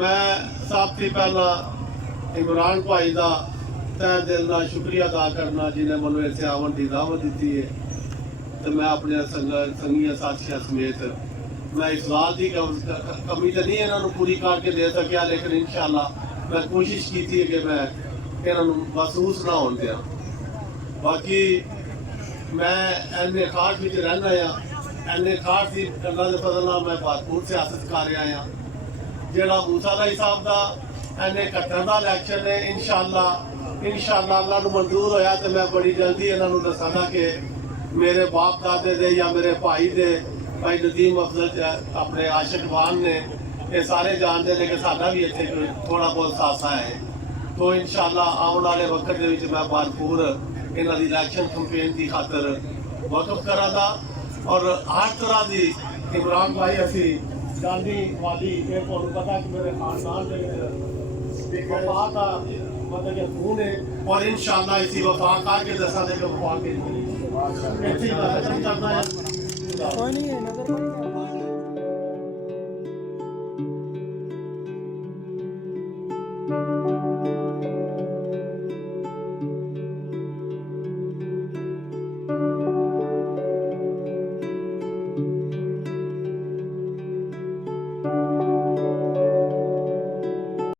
मैं सब से पहला इमरान भाई का तय दिल का शुक्रिया अदा करना जिन्हें मैं इतने आवन की दावत दी है। तो मैं अपने संगिया साथियों समेत मैं इस बात की कमी तो नहीं इन्हों पूरी करके दे सकिया, लेकिन इंशाअल्लाह मैं कोशिश की थी कि मैं इन्हों महसूस ना हो दिया। बाकी मैं एन ए खाट में रहना हाँ, एन ए खाट की अल्लाह के फजल नाल मैं भरपूर सियासत कर रहा हाँ। जोड़ा मूसा अली साहब का एन ए 71 का इलैक्शन है, इंशाअल्लाह अल्लाह को मंजूर होया तो मैं बड़ी जल्दी इन्हों दसागा कि मेरे बाप दादे दे या मेरे भाई दे भाई नदीम अफजल अपने आशिकवान ने ये सारे जानते हैं कि साडा भी इतने थोड़ा बहुत सासा है। तो इंशाअल्लाह आने वाले वक्त के मैं भरपूर इन्हों की इलैक्शन कंपेन की खातर वकफ करा था और हर तरह की इमरान भाई असी गांधी वाली ये तो पता कि मेरे खानदान के वफा का मतलब कि खून है और इंशाअल्लाह इसी वफा करके दसा देगा वफा के कोई नहीं है नजर